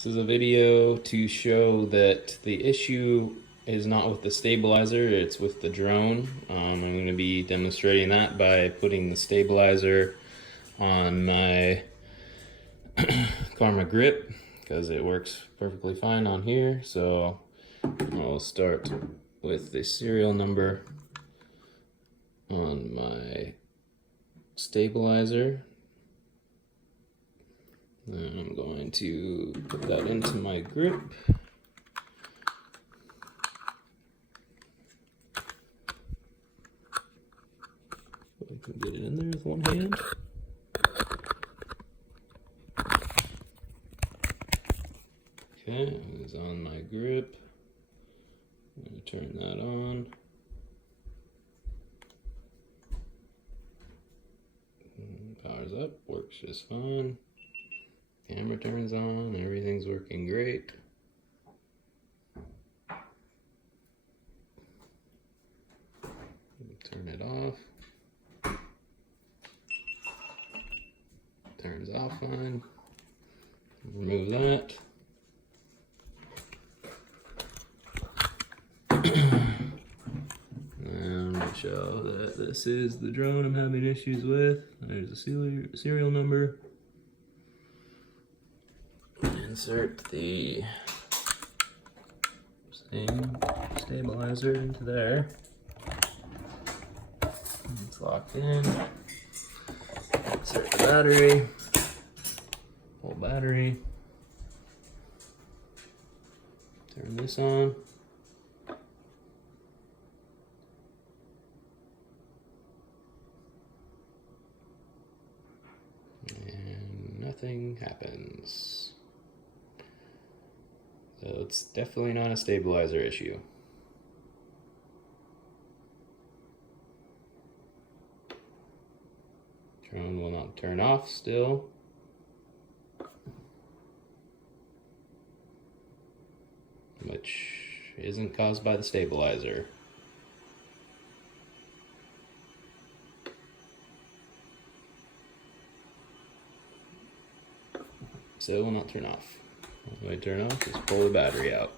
This is a video to show that the issue is not with the stabilizer, it's with the drone. I'm going to be demonstrating that by putting the stabilizer on my Karma grip because it works perfectly fine on here. So I'll start with the serial number on my stabilizer. Then I'm going to put that into my grip. I can get it in there with one hand. Okay, it's on my grip. I'm going to turn that on. Powers up, works just fine. Camera turns on, everything's working great. Turn it off. Turns off fine. Remove that. And show that this is the drone I'm having issues with. There's a serial number. Insert the same stabilizer into there. It's locked in. Insert the battery. Pull battery. Turn this on. And nothing happens. So it's definitely not a stabilizer issue. Drone will not turn off still. Which isn't caused by the stabilizer. Still will not turn off. The only way to turn off is pull the battery out.